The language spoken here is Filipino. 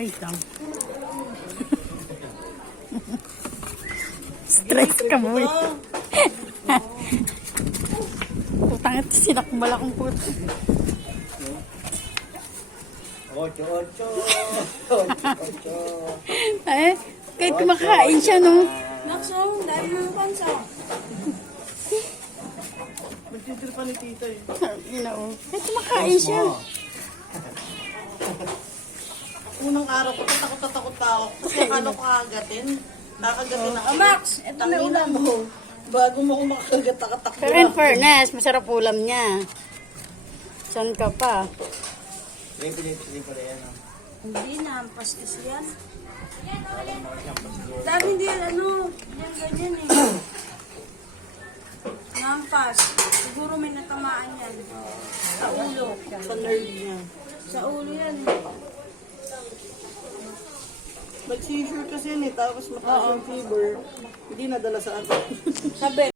Wait lang. Stress ka mo eh. Putang ito, sinakbal akong puto. 8. Eh, kahit kumakain siya, no? Naksong, dahil mo kansa. Magtitir pa ni tita eh. Kahit kumakain siya. Unang araw ko, takot ako. Kasi akala ko kagatin. Nakagatin ako. Max, ito na ulam mo. Bago mo ako makakagat, takatakbo Pero in fairness, masarap ulam niya. Saan ka pa? Pinipili pa rin yan. Hindi na, pastis yan. Dahil hindi yan, yan ganyan eh. Nampas. Siguro may natamaan yan. Sa ulo. Sa nerve niya. Sa ulo yan. Nag-seizure kasi yan eh. Tapos mataas yung fever. Hindi nadala sa atin. Sabi.